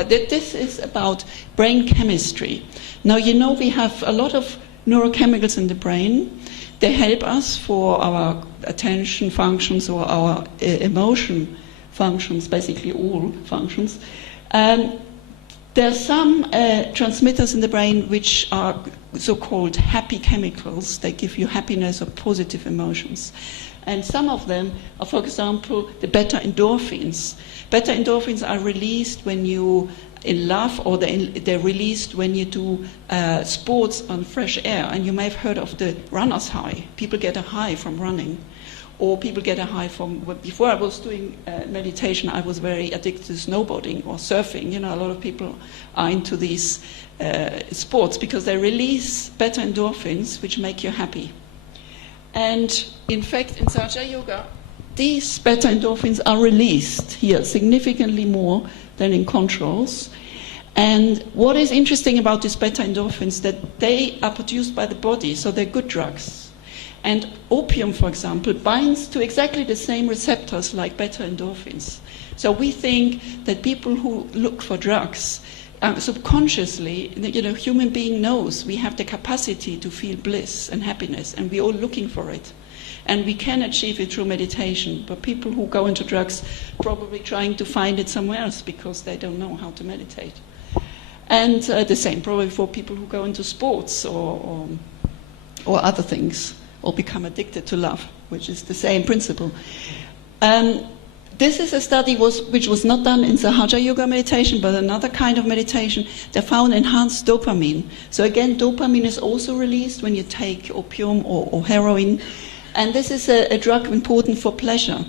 that this is about brain chemistry. Now, you know, we have a lot of neurochemicals in the brain. They help us for our attention functions or our emotion functions, basically all functions. There are some transmitters in the brain which are so-called happy chemicals. They give you happiness or positive emotions. And some of them are, for example, the beta endorphins. Beta endorphins are released when you in love, or they're released when you do sports on fresh air. And you may have heard of the runner's high. People get a high from running. Or people get a high from, before I was doing meditation, I was very addicted to snowboarding or surfing. You know, a lot of people are into these sports because they release beta endorphins, which make you happy. And in fact, in Sahaja Yoga, these beta endorphins are released here significantly more than in controls. And what is interesting about these beta endorphins, that they are produced by the body, so they're good drugs. And opium, for example, binds to exactly the same receptors like beta endorphins. So we think that people who look for drugs, subconsciously, you know, human being knows we have the capacity to feel bliss and happiness, and we're all looking for it. And we can achieve it through meditation. But people who go into drugs probably trying to find it somewhere else because they don't know how to meditate. And the same probably for people who go into sports or other things, or become addicted to love, which is the same principle. This is a study which was not done in Sahaja Yoga meditation, but another kind of meditation. They found enhanced dopamine. So again, dopamine is also released when you take opium or heroin. And this is a drug important for pleasure.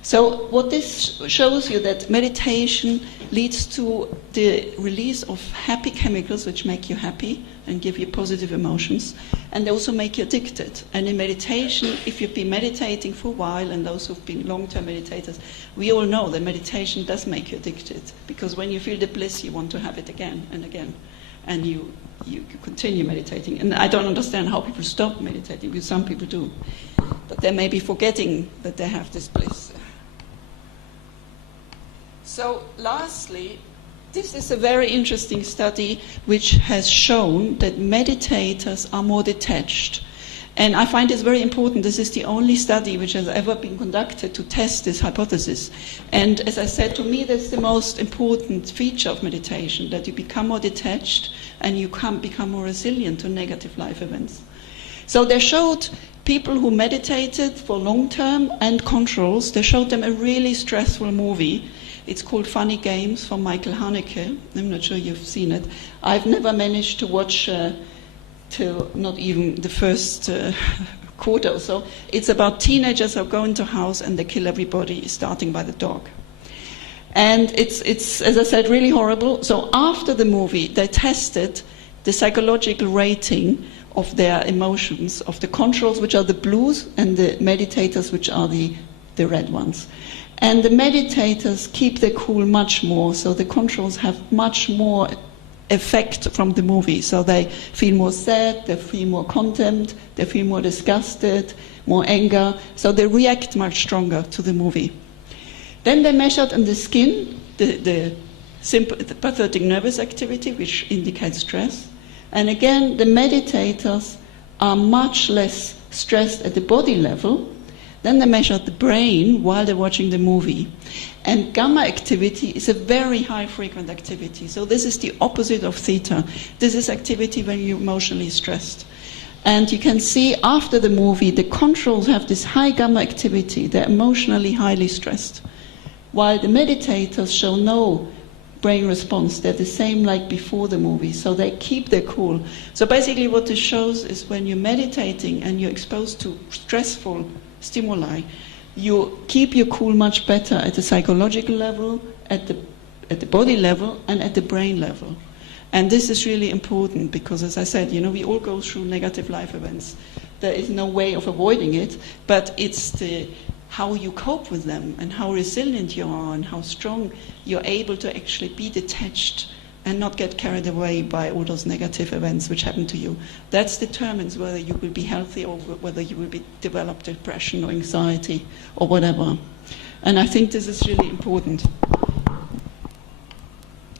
So what this shows you, that meditation leads to the release of happy chemicals which make you happy and give you positive emotions, and they also make you addicted. And in meditation, if you've been meditating for a while, and those who've been long-term meditators, we all know that meditation does make you addicted, because when you feel the bliss, you want to have it again and again, and you continue meditating. And I don't understand how people stop meditating, because some people do, but they may be forgetting that they have this bliss. So lastly, this is a very interesting study which has shown that meditators are more detached. And I find this very important. This is the only study which has ever been conducted to test this hypothesis. And as I said, to me, that's the most important feature of meditation, that you become more detached and you become more resilient to negative life events. So they showed people who meditated for long term and controls, they showed them a really stressful movie. It's called Funny Games from Michael Haneke. I'm not sure you've seen it. I've never managed to watch till not even the first quarter or so. It's about teenagers who go into a house and they kill everybody, starting by the dog. And it's, as I said, really horrible. So after the movie, they tested the psychological rating of their emotions, of the controls, which are the blues, and the meditators, which are the red ones. And the meditators keep their cool much more, so the controls have much more effect from the movie. So they feel more sad, they feel more contempt, they feel more disgusted, more anger, so they react much stronger to the movie. Then they measured on the skin the sympathetic nervous activity, which indicates stress. And again, the meditators are much less stressed at the body level. Then they measured the brain while they're watching the movie. And gamma activity is a very high frequent activity. So this is the opposite of theta. This is activity when you're emotionally stressed. And you can see after the movie, the controls have this high gamma activity. They're emotionally highly stressed. While the meditators show no brain response. They're the same like before the movie. So they keep their cool. So basically what this shows is when you're meditating and you're exposed to stressful stimuli, you keep your cool much better at the psychological level, at the body level, and at the brain level. And this is really important because, as I said, you know, we all go through negative life events. There is no way of avoiding it, but it's how you cope with them and how resilient you are and how strong you're able to actually be detached and not get carried away by all those negative events which happen to you. That determines whether you will be healthy or whether you will develop depression or anxiety or whatever. And I think this is really important.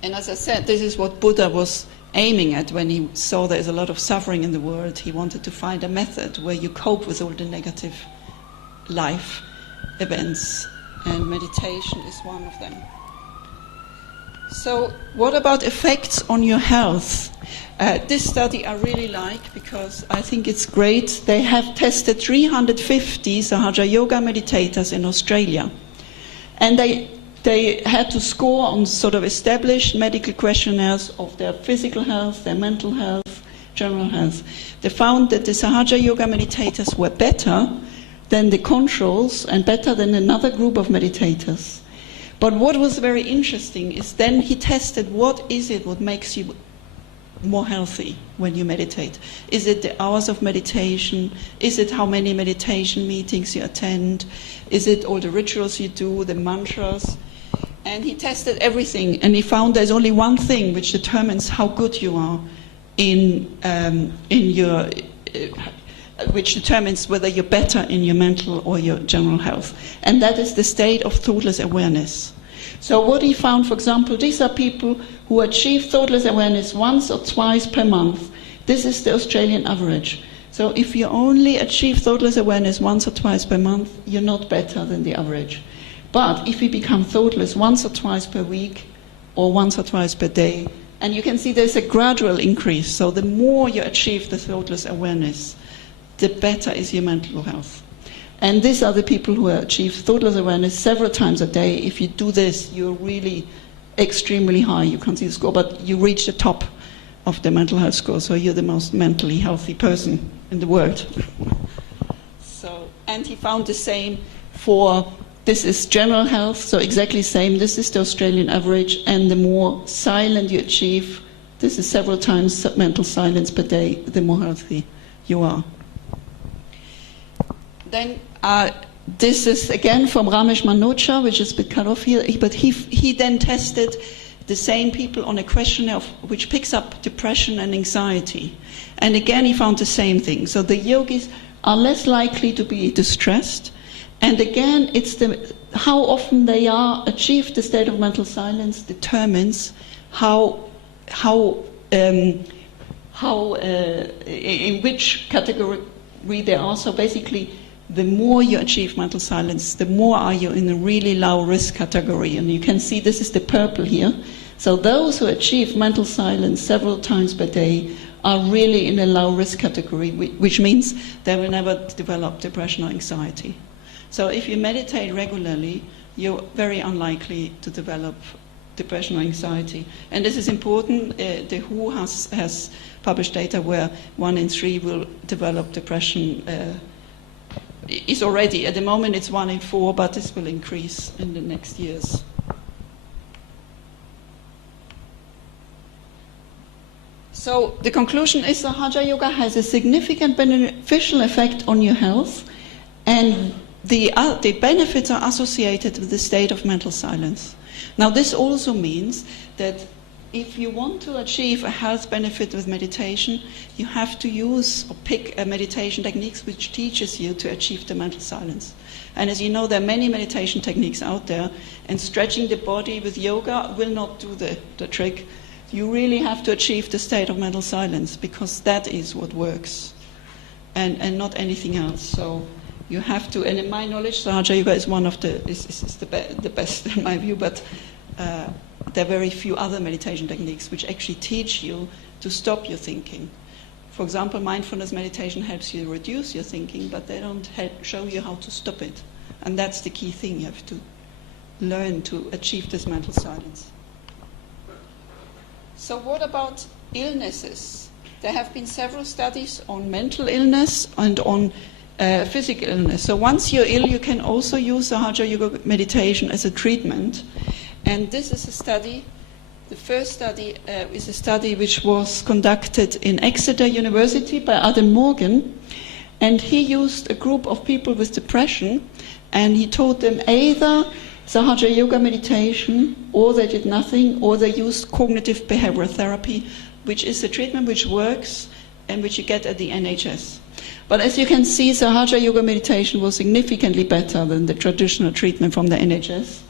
And as I said, this is what Buddha was aiming at when he saw there's a lot of suffering in the world. He wanted to find a method where you cope with all the negative life events, and meditation is one of them. So what about effects on your health? This study I really like because I think it's great. They have tested 350 Sahaja Yoga meditators in Australia. And they had to score on sort of established medical questionnaires of their physical health, their mental health, general health. They found that the Sahaja Yoga meditators were better than the controls and better than another group of meditators. But what was very interesting is then he tested what makes you more healthy when you meditate. Is it the hours of meditation? Is it how many meditation meetings you attend? Is it all the rituals you do, the mantras? And he tested everything, and he found there's only one thing which determines how good you are which determines whether you're better in your mental or your general health. And that is the state of thoughtless awareness. So what he found, for example, these are people who achieve thoughtless awareness once or twice per month. This is the Australian average. So if you only achieve thoughtless awareness once or twice per month, you're not better than the average. But if you become thoughtless once or twice per week or once or twice per day, and you can see there's a gradual increase. So the more you achieve the thoughtless awareness, the better is your mental health. And these are the people who achieve thoughtless awareness several times a day. If you do this, you're really extremely high. You can't see the score, but you reach the top of the mental health score, so you're the most mentally healthy person in the world. And he found the same for, this is general health, so exactly the same. This is the Australian average, and the more silent you achieve, this is several times mental silence per day, the more healthy you are. Then this is again from Ramesh Manocha, which is a bit cut off here, but he then tested the same people on a questionnaire which picks up depression and anxiety. And again he found the same thing. So the yogis are less likely to be distressed. And again, it's how often they achieve the state of mental silence determines in which category they are. So basically, the more you achieve mental silence, the more are you in a really low risk category. And you can see this is the purple here. So those who achieve mental silence several times per day are really in a low risk category, which means they will never develop depression or anxiety. So if you meditate regularly, you're very unlikely to develop depression or anxiety. And this is important. The WHO has published data where 1 in 3 will develop depression. Is already, at the moment it's 1 in 4, but this will increase in the next years. So the conclusion is Sahaja Yoga has a significant beneficial effect on your health, and the benefits are associated with the state of mental silence. Now this also means that if you want to achieve a health benefit with meditation, you have to use or pick a meditation techniques which teaches you to achieve the mental silence. And as you know, there are many meditation techniques out there, and stretching the body with yoga will not do the trick. You really have to achieve the state of mental silence, because that is what works, and not anything else. So you have to, and in my knowledge, Sahaja Yoga is one of the best in my view, but there are very few other meditation techniques which actually teach you to stop your thinking. For example, mindfulness meditation helps you reduce your thinking, but they don't show you how to stop it. And that's the key thing. You have to learn to achieve this mental silence. So what about illnesses? There have been several studies on mental illness and on physical illness. So once you're ill, you can also use Sahaja Yoga meditation as a treatment. And this is a study, the first study is a study which was conducted in Exeter University by Adam Morgan. And he used a group of people with depression, and he taught them either Sahaja Yoga meditation, or they did nothing, or they used cognitive behavioral therapy, which is a treatment which works and which you get at the NHS. But as you can see, Sahaja Yoga meditation was significantly better than the traditional treatment from the NHS.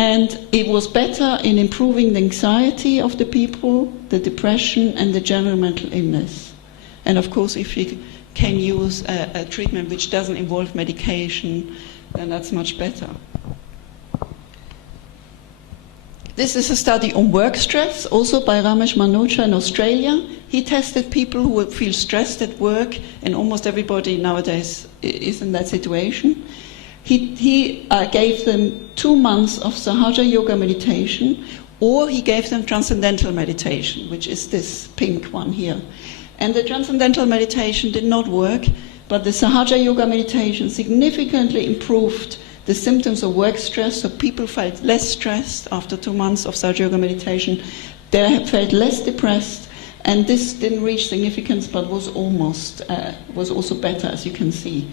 And it was better in improving the anxiety of the people, the depression, and the general mental illness. And of course, if you can use a treatment which doesn't involve medication, then that's much better. This is a study on work stress, also by Ramesh Manocha in Australia. He tested people who feel stressed at work, and almost everybody nowadays is in that situation. He gave them 2 months of Sahaja Yoga meditation, or he gave them transcendental meditation, which is this pink one here. And the transcendental meditation did not work, but the Sahaja Yoga meditation significantly improved the symptoms of work stress, so people felt less stressed after 2 months of Sahaja Yoga meditation. They felt less depressed, and this didn't reach significance, but was also better, as you can see.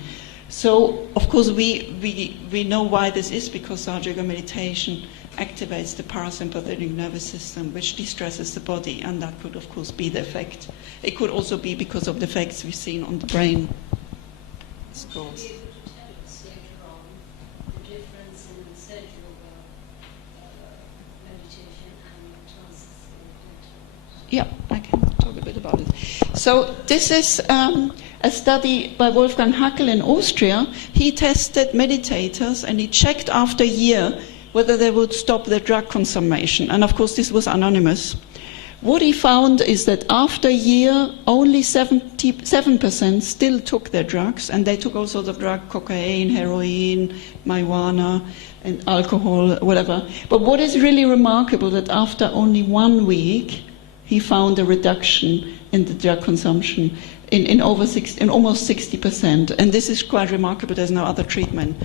So, of course, we know why this is, because Sahaja Yoga meditation activates the parasympathetic nervous system, which de-stresses the body, and that could, of course, be the effect. It could also be because of the effects we've seen on the brain. Yeah, I can talk a bit about it. So this is a study by Wolfgang Hackel in Austria. He tested meditators and he checked after a year whether they would stop their drug consumption. And of course this was anonymous. What he found is that after a year, only 77% still took their drugs, and they took all sorts of drugs, cocaine, heroin, marijuana, and alcohol, whatever. But what is really remarkable that after only 1 week, he found a reduction in the drug consumption in almost 60%. And this is quite remarkable. There's no other treatment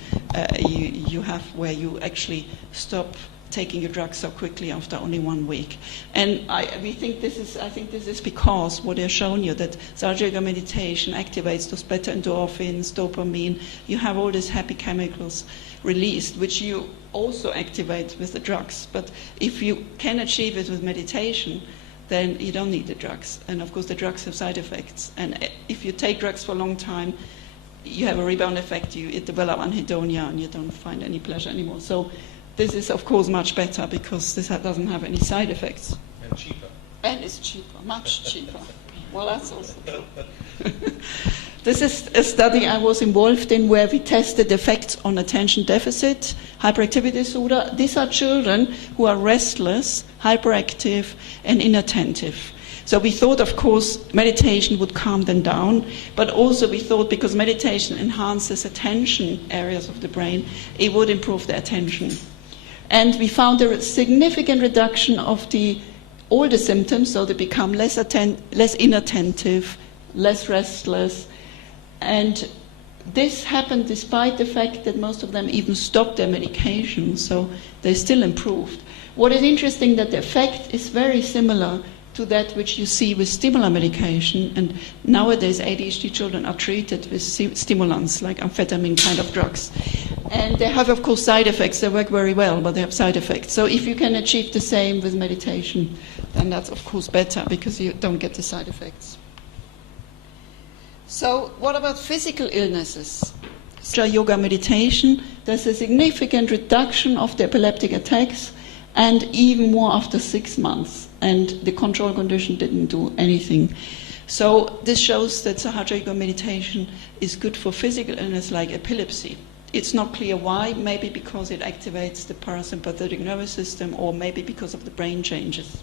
you have where you actually stop taking your drugs so quickly after only 1 week. And I think this is because what they've shown you, that Sahaja Yoga meditation activates those beta endorphins, dopamine. You have all these happy chemicals released, which you also activate with the drugs. But if you can achieve it with meditation, then you don't need the drugs. And of course the drugs have side effects. And if you take drugs for a long time, you have a rebound effect. You develop anhedonia and you don't find any pleasure anymore. So this is of course much better because this doesn't have any side effects. And cheaper. And it's cheaper, much cheaper. Well, that's also true. This is a study I was involved in where we tested effects on attention deficit, hyperactivity disorder. These are children who are restless, hyperactive, and inattentive. So we thought, of course, meditation would calm them down, but also we thought because meditation enhances attention areas of the brain, it would improve their attention. And we found a significant reduction of all the symptoms, so they become less inattentive, less restless. And this happened despite the fact that most of them even stopped their medication, so they still improved. What is interesting that the effect is very similar to that which you see with stimulant medication, and nowadays ADHD children are treated with stimulants like amphetamine kind of drugs. And they have, of course, side effects. They work very well, but they have side effects. So if you can achieve the same with meditation, then that's, of course, better because you don't get the side effects. So what about physical illnesses? Yoga meditation, there's a significant reduction of the epileptic attacks, and even more after 6 months. And the control condition didn't do anything. So this shows that Sahaja Yoga meditation is good for physical illness like epilepsy. It's not clear why, maybe because it activates the parasympathetic nervous system, or maybe because of the brain changes.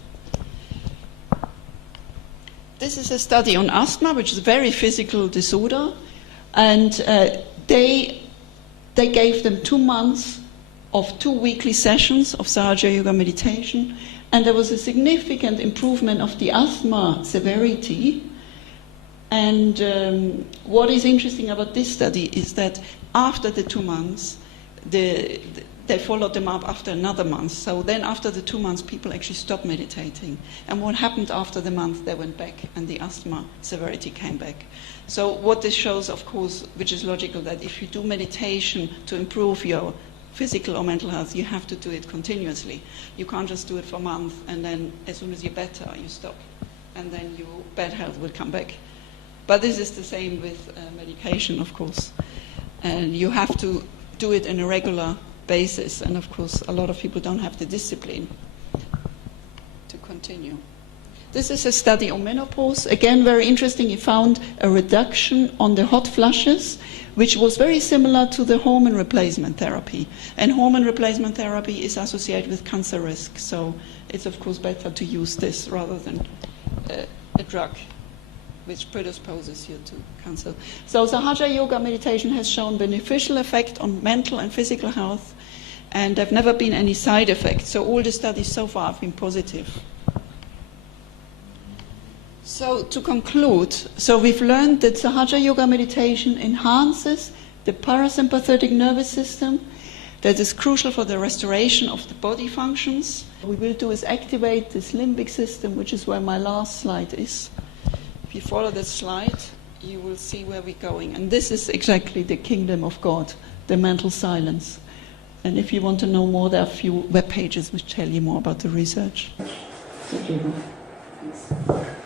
This is a study on asthma, which is a very physical disorder, and they gave them 2 months of 2 weekly sessions of Sahaja Yoga meditation, and there was a significant improvement of the asthma severity. And what is interesting about this study is that after the 2 months, they followed them up after another month. So then after the 2 months, people actually stopped meditating. And what happened after the month, they went back and the asthma severity came back. So what this shows, of course, which is logical, that if you do meditation to improve your physical or mental health, you have to do it continuously. You can't just do it for a month and then as soon as you're better, you stop. And then your bad health will come back. But this is the same with medication, of course. And you have to do it in a regular basis. And of course, a lot of people don't have the discipline to continue. This is a study on menopause. Again, very interesting. He found a reduction on the hot flushes, which was very similar to the hormone replacement therapy. And hormone replacement therapy is associated with cancer risk. So it's, of course, better to use this rather than a drug which predisposes you to cancer. So Sahaja Yoga meditation has shown beneficial effect on mental and physical health, and there have never been any side effects. So all the studies so far have been positive. So to conclude, so we've learned that Sahaja Yoga meditation enhances the parasympathetic nervous system. That is crucial for the restoration of the body functions. What we will do is activate this limbic system, which is where my last slide is. If you follow this slide, you will see where we're going. And this is exactly the kingdom of God, the mental silence. And if you want to know more, there are a few web pages which tell you more about the research. Thank you.